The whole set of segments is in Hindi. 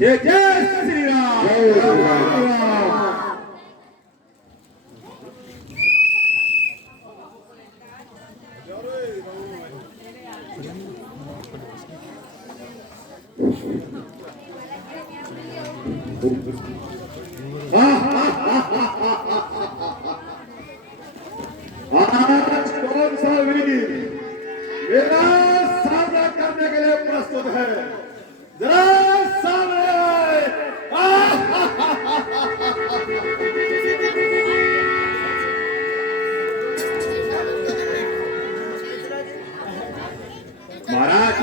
जय जय श्री राम। जय श्री राम। आज कौन सा वीर मेरा सामना करने के लिए प्रस्तुत है? जरा सामने आए। महाराज,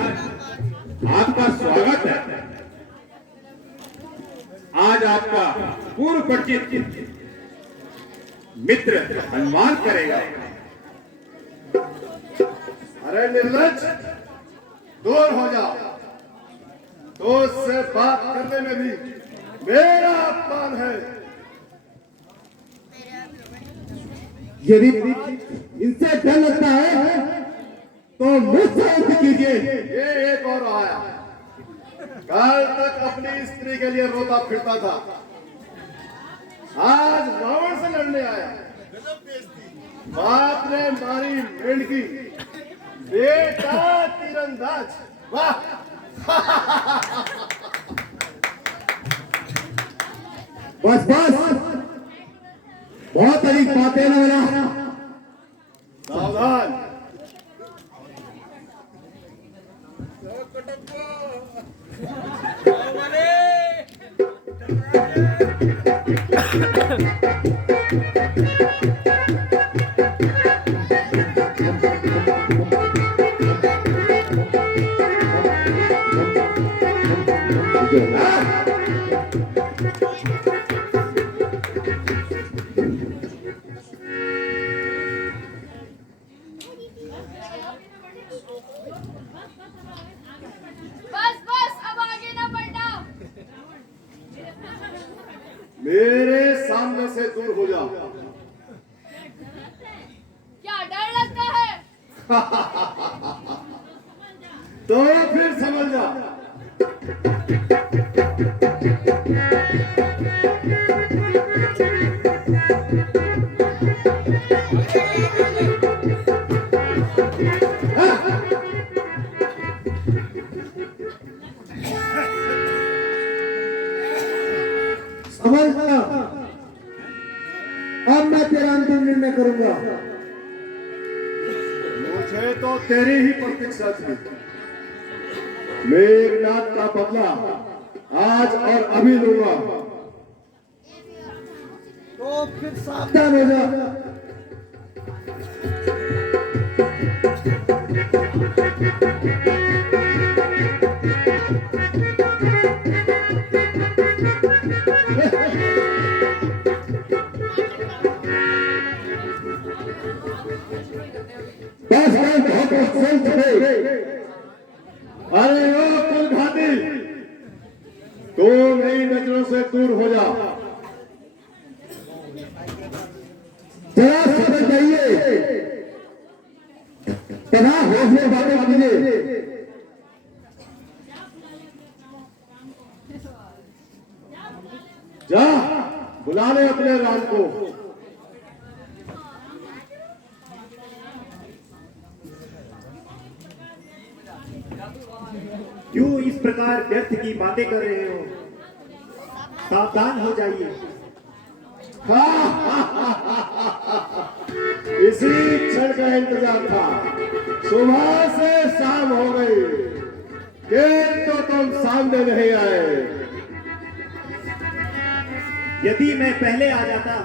आपका स्वागत है। आज आपका पूर्व परिचित मित्र हनुमान करेगा। अरे निर्लज, दूर हो जाओ। दोस्त से बात करने में भी मेरा अपमान है। यदि इनसे डर लगता है तो मुझसे युद्ध कीजिए। ये एक और आया, कल तक अपनी स्त्री के लिए रोता फिरता था, आज रावण से लड़ने आया। बाप ने मारी मेंढकी, बेटा तीरंदाज। वाह! बस बस, बहुत अधिक बातें न बना। सावधान। बस बस, अब आगे ना बढ़ना। मेरे सामने से दूर हो जाओ। क्या डर लगता है? तो फिर समझ जा। समझ गया। अब मैं तेरा अंतिम निर्णय करूंगा। मुझे तो तेरी ही प्रतीक्षा थी। मेघनाथ का बदला आज और अभी लूंगा। तो फिर सावधान हो जा। बस मैं बहुत अफसोस है। अरे ओ कुलघाती, तू मेरी नजरों से दूर हो जा। जरा समझ जाइए, तनाव होने वाले कीजिए। जा, बुला ले अपने राम को। क्यों इस प्रकार व्यर्थ की बातें कर रहे हो? सावधान हो जाइए। इसी क्षण का इंतजार था। सुबह से शाम हो गई, तो तुम सामने नहीं आए। यदि मैं पहले आ जाता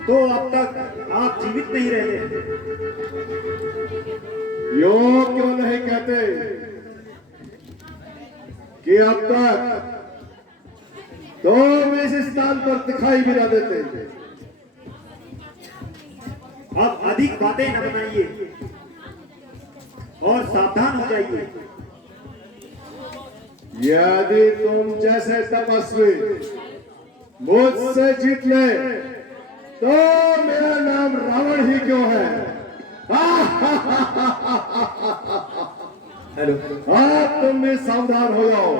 तो अब तक आप जीवित नहीं रहते। यो क्यों नहीं कहते कि अब तक तुम इस स्थान पर दिखाई भी ना देते। अब अधिक बातें न बनाइए और सावधान हो जाइए। यदि तुम जैसे तपस्वी मुझसे जीत ले तो मेरा नाम रावण ही क्यों है? हेलो, अब तुम भी सावधान हो जाओ।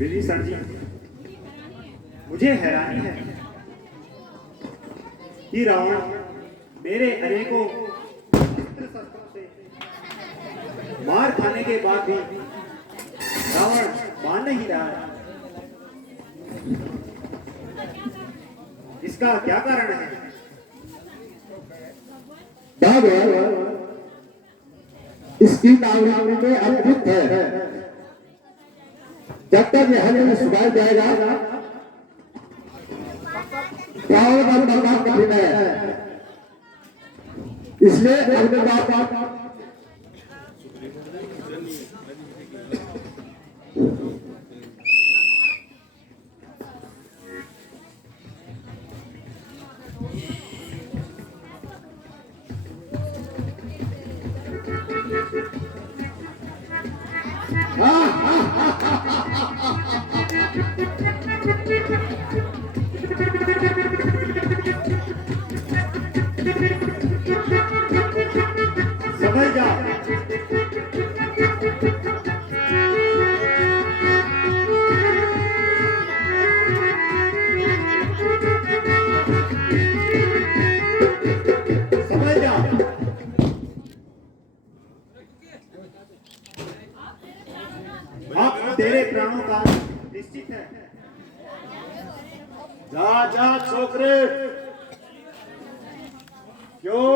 विभीषण जी, मुझे हैरानी है कि रावण मेरे अनेकों अस्त्र शस्त्रों से मार खाने के बाद भी रावण मान नहीं रहा है। इसका क्या कारण है? इसकी नावड़ी में अद्भुत है। जब तक यह हल में सुधार जाएगा रावण का काम कठिन है। इसलिए अपने बाप समझ जा, समझ जा। अब तेरे प्राणों का निश्चित है। जा जा छोकरे, क्यों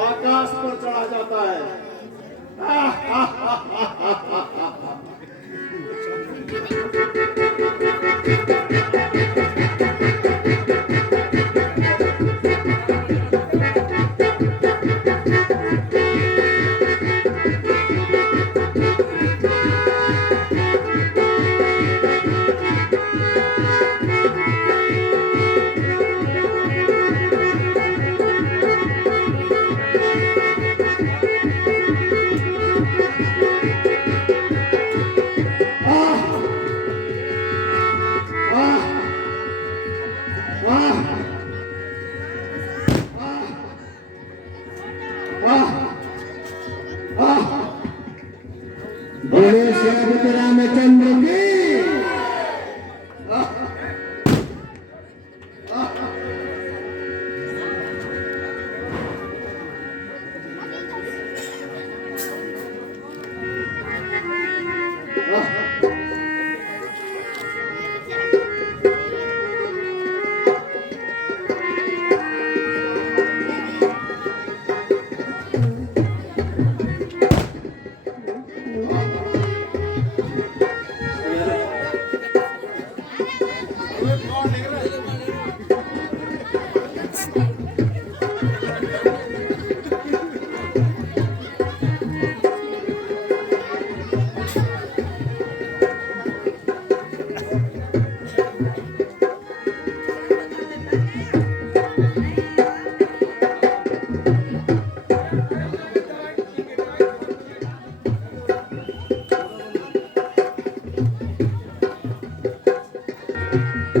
आकाश पर चढ़ा जाता है? बोले सेनापति रामचंद्र की।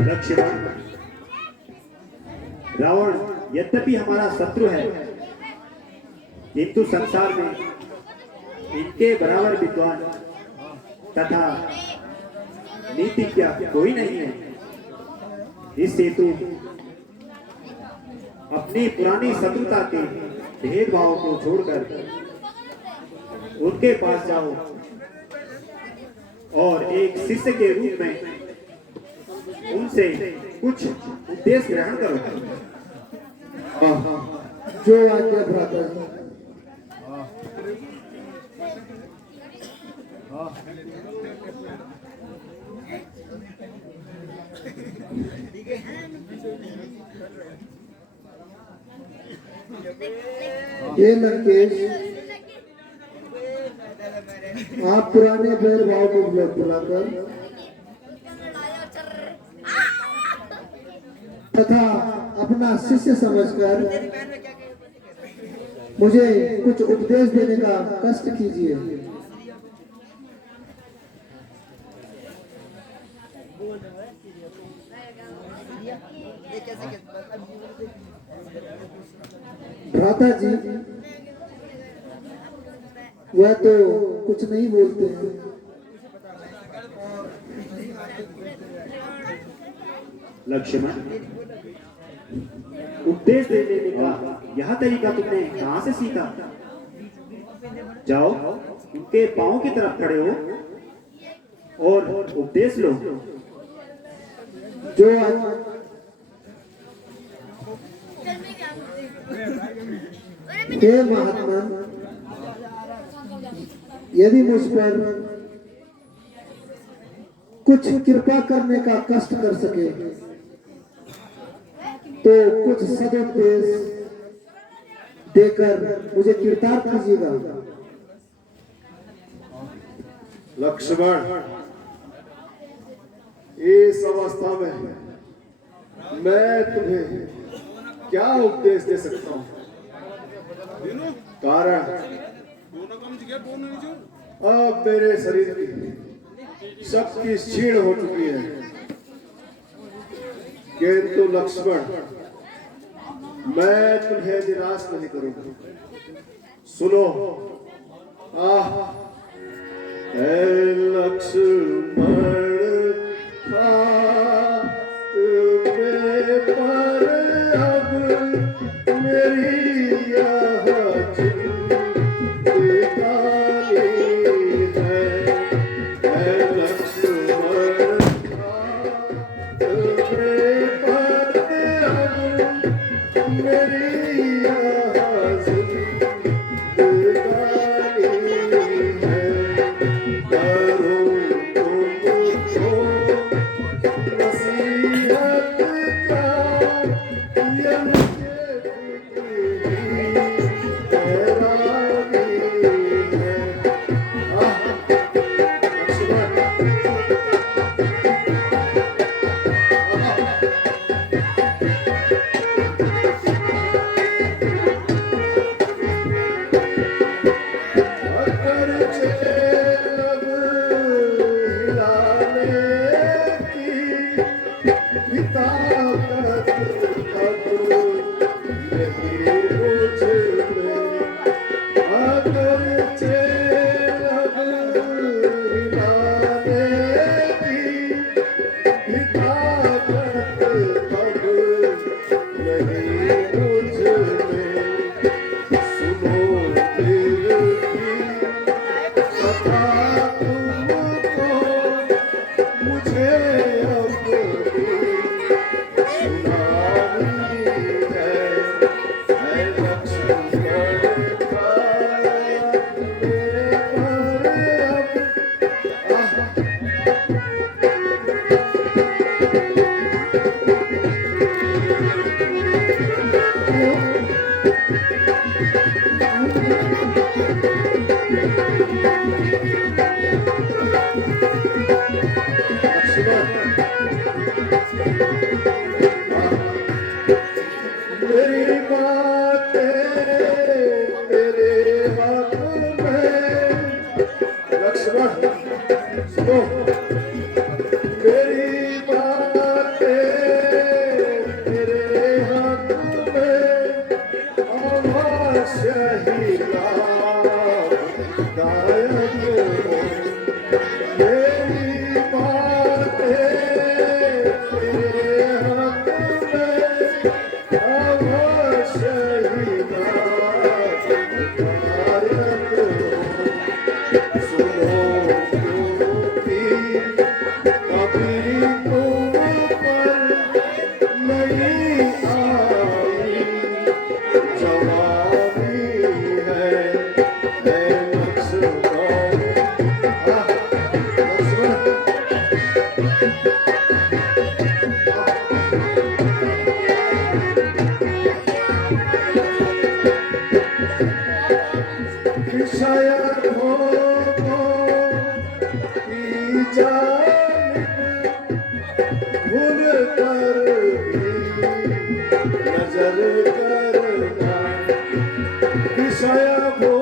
लक्ष्मण, रावण यद्यपि हमारा शत्रु है, किंतु संसार में इनके बराबर विद्वान तथा नीतिज्ञ कोई नहीं है। इस हेतु अपनी पुरानी शत्रुता के भेदभाव को छोड़कर उनके पास जाओ और एक शिष्य के रूप में उनसे कुछ उपदेश ग्रहण करो। जो आज्ञा भ्राता जी। ये लंकेश, आप पुराने बैर भाव को बुलाकर तथा अपना शिष्य समझकर मुझे कुछ उपदेश देने का कष्ट कीजिए। भ्राता जी, वह तो कुछ नहीं बोलते हैं। लक्ष्मण, उपदेश देने का यह तरीका तुमने कहां से सीखा? जाओ, उनके पांव की तरफ खड़े हो और उपदेश लो। जो हे महात्मा, यदि मुझ पर कुछ कृपा करने का कष्ट कर सके तो कुछ सदुपदेश देकर मुझे कृतार्थ कीजिएगा। लक्ष्मण, इस अवस्था में मैं तुम्हें क्या उपदेश दे सकता हूं? कारण अब मेरे शरीर की शक्ति क्षीण हो चुकी है। किंतु लक्ष्मण, मैं तुम्हें निराश नहीं करूंगा। सुनो, लक्ष्मण पर अब मेरी यह जिंदगानी है। लक्ष्मण पर अब मेरी यह जिंदगानी है। करो तुमको नसीहत का God. शायद हो की जानिब भूल कर भी नजर करना कि शायद हो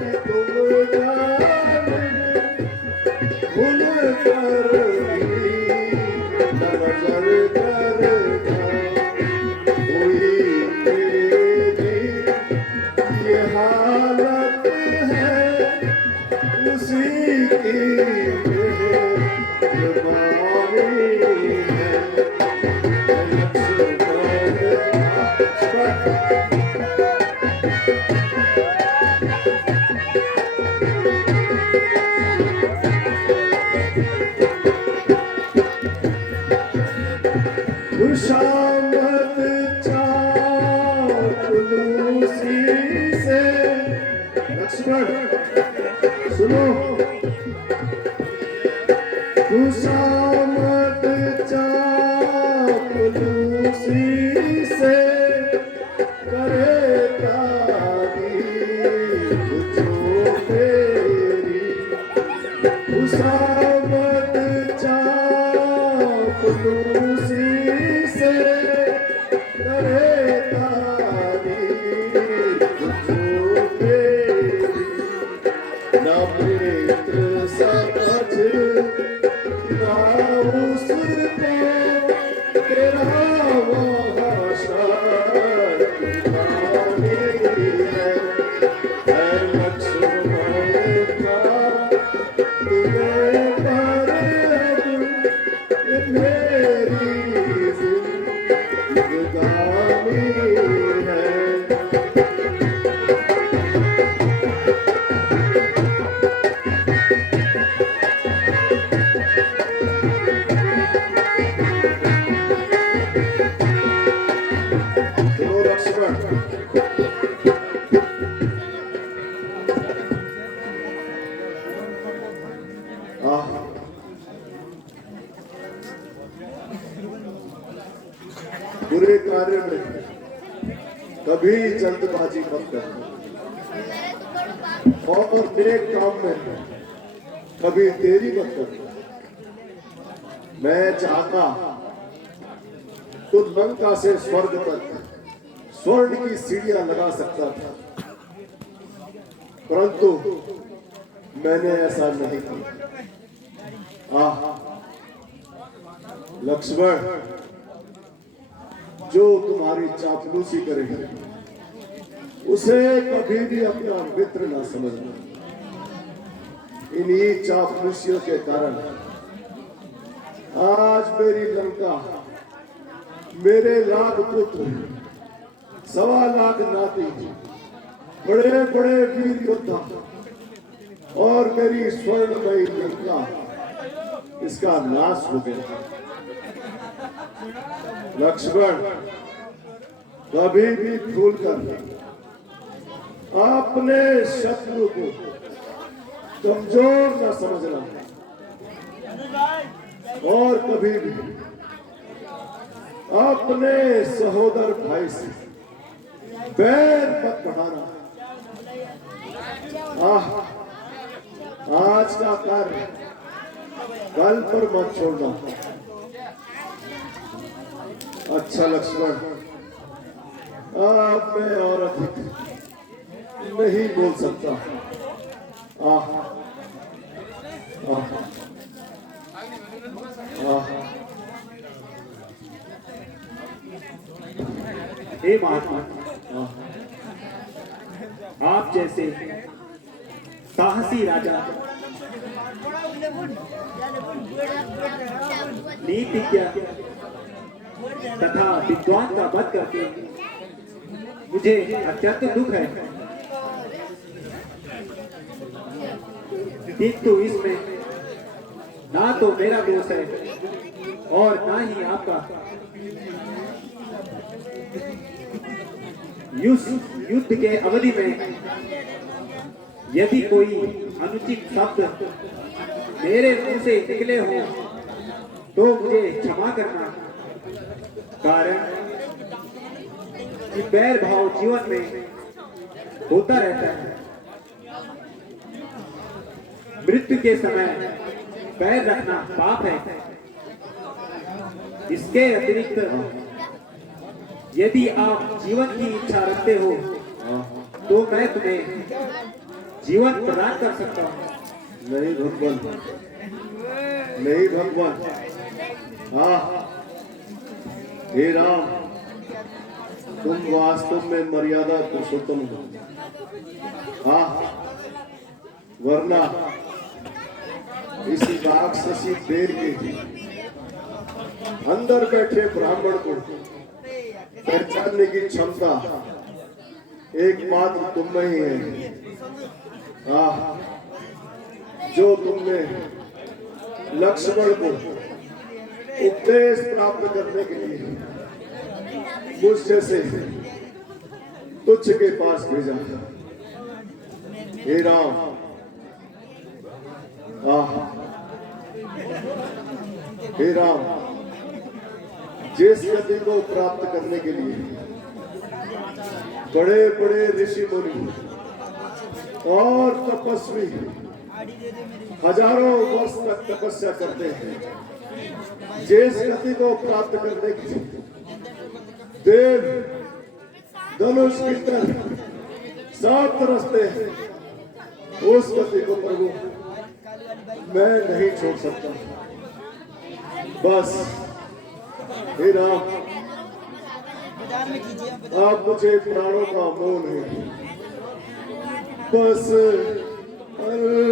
कि तुम जानिब भूल कर भी नजर करना हुई तेरी ये हालत है उसी की मेहरबानी है खुशामद चापलूसी से लक्ष्मण सुनो खुशामद चापलूसी से करे तारीफ जो तेरी खुशामद चापलूसी से करे तारीफ जो तेरी ना मित्र समझ ना उसको तेरा वहाँ शर्मानी है लक्ष्मण का तुम्हें पर मेरी जिंदगानी है सुनो लक्ष्मण आह बुरे कार्य में कभी जल्दबाजी मत कर और नेक काम में कभी देरी मत कर मैं चाहता तो लंका से स्वर्ग तक स्वर्ण की सीढ़ियां लगा सकता था परंतु मैंने ऐसा नहीं किया आह लक्ष्मण जो तुम्हारी चापलूसी करेगा उसे कभी भी अपना मित्र ना समझना इन्हीं चापलूसियों के कारण आज मेरी लंका मेरे लाख पुत्र 1.25 लाख नाती बड़े बड़े वीर योद्धा और मेरी स्वर्णमयी लंका इसका नाश हो गया लक्ष्मण कभी भी भूल कर अपने शत्रु को कमजोर न समझना और कभी भी अपने सहोदर भाई से बैर मत बढ़ाना आज का कार्य कल पर मत छोड़ना अच्छा लक्ष्मण अब मैं और अधिक नहीं बोल सकता आह आह आह हे महात्मा आप जैसे साहसी राजा नीतिज्ञ तथा विद्वान का वध करके मुझे अत्यंत दुख है किंतु इसमें ना तो मेरा दोष है और ना ही आपका युद्ध के अवधि में यदि कोई अनुचित शब्द मेरे मुंह से निकले हो तो मुझे क्षमा करना, कारण कि बैर भाव जीवन में होता रहता है। मृत्यु के समय पैर रखना पाप है। इसके अतिरिक्त यदि आप जीवन की इच्छा रखते हो तो मैं तुम्हें जीवन प्रदान कर सकता हूँ। नहीं भगवान, नहीं भगवान। हे राम, तुम वास्तव में मर्यादा पुरुषोत्तम हो। वरना इस राक्षसी देर के अंदर बैठे ब्राह्मण को पहचानने की क्षमता एकमात्र तुम में ही है। जो तुमने लक्ष्मण को उपदेश प्राप्त करने के लिए मुझ जैसे तुच्छ के पास भेजा। हे राम, हे राम, जिस गति को प्राप्त करने के लिए बड़े बड़े ऋषि मुनि और तपस्वी हजारों वर्ष तक तपस्या करते हैं, जिस गति को प्राप्त करने के लिए देव धनुष की तरह सब तरसते हैं, उस गति को प्रभु मैं नहीं छोड़ सकता। बस हे राम, आप मुझे प्राणों का मोह है। बस मैं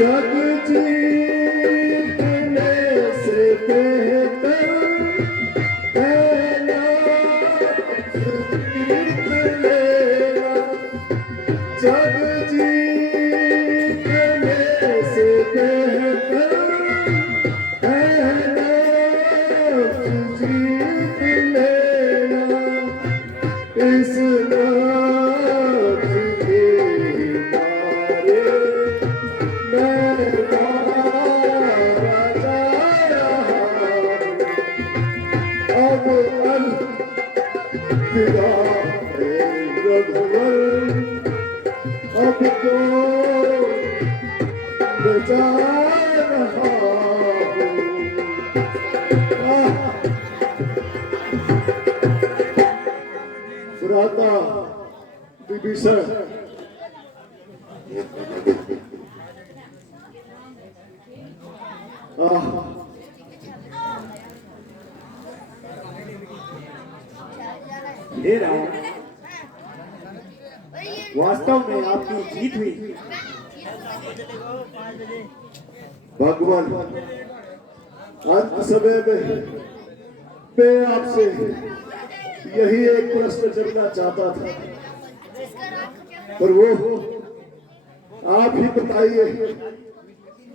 जग जीतने से बेहतर है लफ्ज़ जीत लेना। जग जीतने से बेहतर है लफ्ज़ जीत लेना। इस लफ्ज़ के मारे मैं मारा जा रहा हूँ। अब अलविदा है रघुवर, अब तो मैं जा रहा हूँ। भ्राता विभीषण, हे राम, वास्तव में आपकी जीत हुई। भगवान अंत समय में मैं आपसे यही एक प्रश्न करना चाहता था, पर वो आप ही बताइए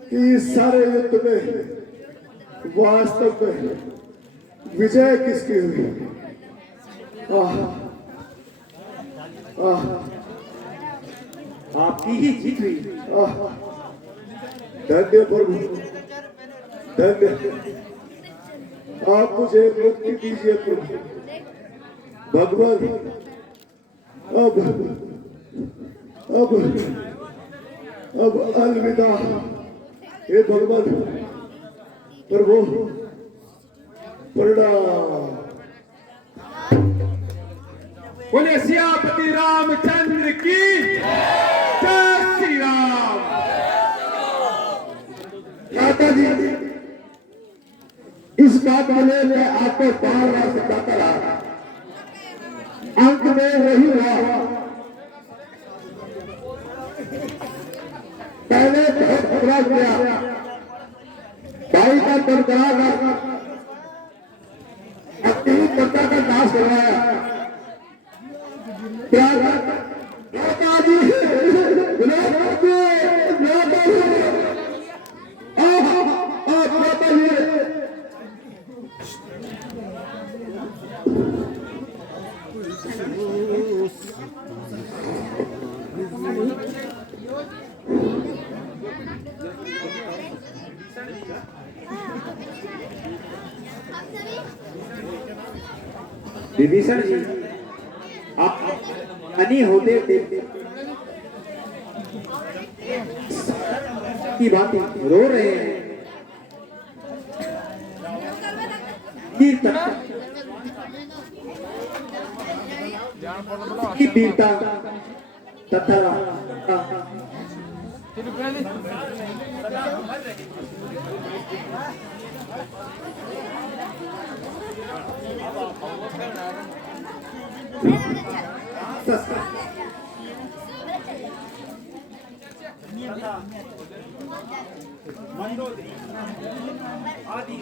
कि इस सारे युद्ध में वास्तव में विजय किसकी हुई? आपकी ही जीत हुई। धन्य प्रभु, धन्य। आप मुझे मुक्ति दीजिए प्रभु। भगवान अब अलविदा हे भगवान। प्रभु प्रणाम। बोले सियापति रामचंद्र की जय श्री राम। माता जी, इस बात के लिए मैं आपको बार बार बताता रहा, अंत में वही हुआ। पहले बहुत बुरा किया, भाई का बरकरार अपनी माता का नाश करवाया। क्या माता जी विभीषण जी, आप अनी होते की बातें रो रहे हैं। की वीरता तथा आदि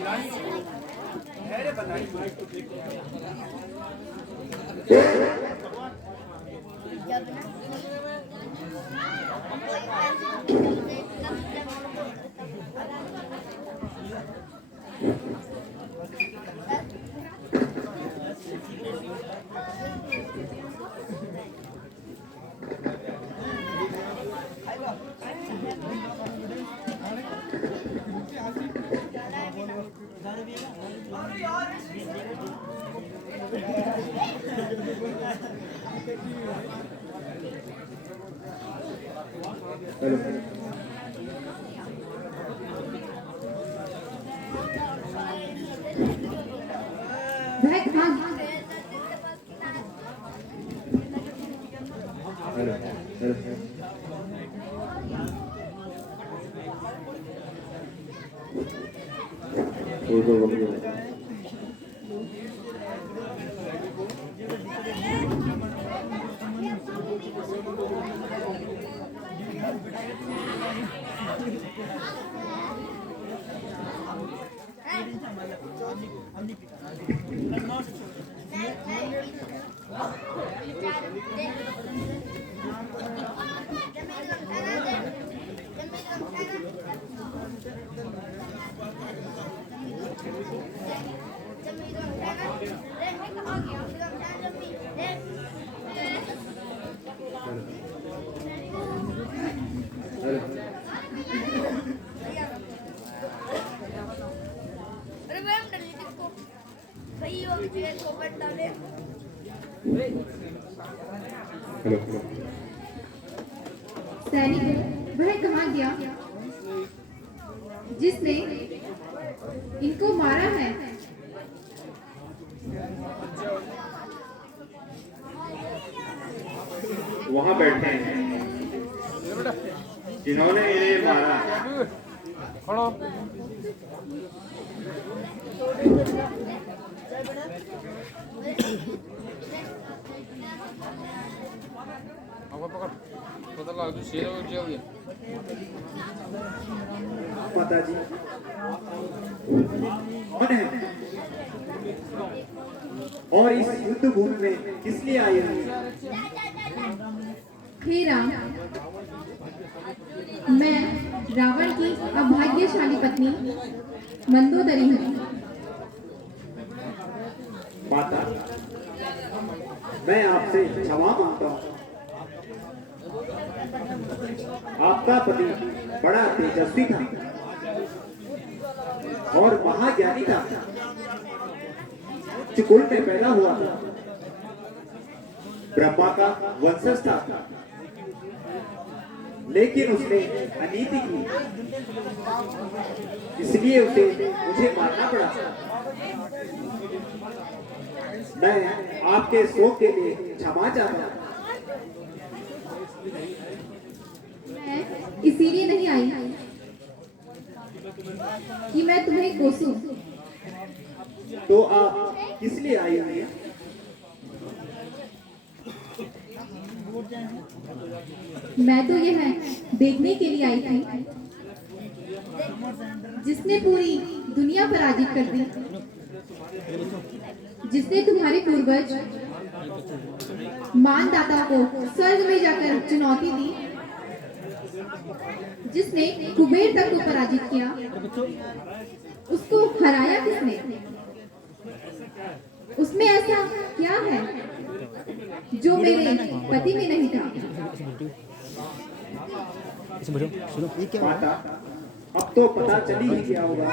अरे भाई हम डली को भाई वो मुझे कोपट डाले सैनिक वह कहाँ गया जिसने इनको मारा है? वहां बैठे हैं जिन्होंने इन्हें मारा। माता जी कौन है और इस युद्ध भूमि में किस लिए आई हुई? हे राम, मैं रावण की अभाग्यशाली पत्नी मंदोदरी हूँ। माता, मैं आपसे क्षमा मांगता हूँ। आपका पति बड़ा तेजस्वी था और महाज्ञानी था, चिकुल में पैदा हुआ था, ब्रह्मा का वंशज था, लेकिन उसने अनीति की, इसलिए उसे मुझे मारना पड़ा। मैं आपके शोक के लिए क्षमा चाहता हूं। मैं इसीलिए नहीं आई कि मैं तुम्हें कोसूं। तो आप किस लिए आई हुई हैं? मैं तो यह देखने के लिए आई थी जिसने पूरी दुनिया पराजित कर दी, जिसने तुम्हारे पूर्वज मानदाता को स्वर्ग में जाकर चुनौती दी, जिसने कुबेर तक को पराजित किया, उसको हराया किसने? उसमें ऐसा क्या है जो मेरे पति में नहीं था? माता, अब तो पता चली ही गया होगा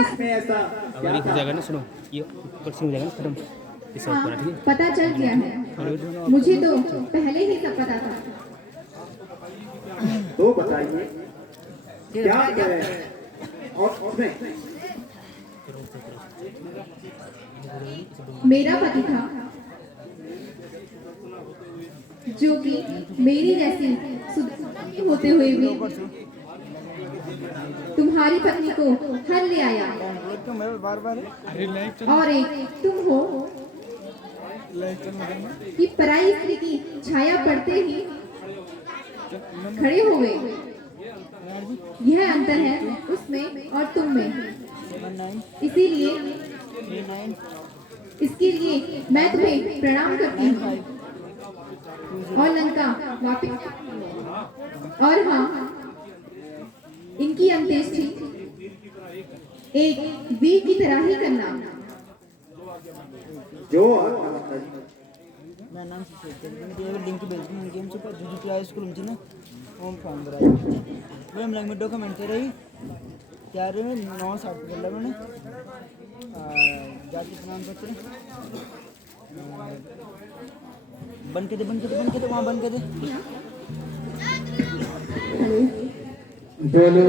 उसमें ऐसा क्या था? सुनो ये ऊपर से हो जाएगा ना खत्म इसे हाँ, ऊपर ठीक है। पता चल गया है। मुझे तो पहले ही सब पता था। तो बताइए क्या है और उसमें? मेरा पति था जो कि मेरी जैसी सुंदर होते हुए भी तुम्हारी पत्नी को हर ले आया, और एक तुम हो कि पराई स्त्री की छाया पड़ते ही खड़े हो गए। यह अंतर है उसमें और तुम में। इसीलिए इसके लिए मैं तुम्हें प्रणाम करती हूँ और लंका वापस। और हाँ, इनकी अंत्येष्टि एक वीर की तरह ही करना। जो आपका माता जी। मैं नाम से लिंक भेज दूँ गेम से जो जो स्कूल में ना वो फॉर्म भरा वो हम लैंग्वेज डॉक्यूमेंट थे रही क्या रे 960 कर लगा मैंने जाति प्रमाण पत्र बन के दे वहाँ बन के दे। बोलो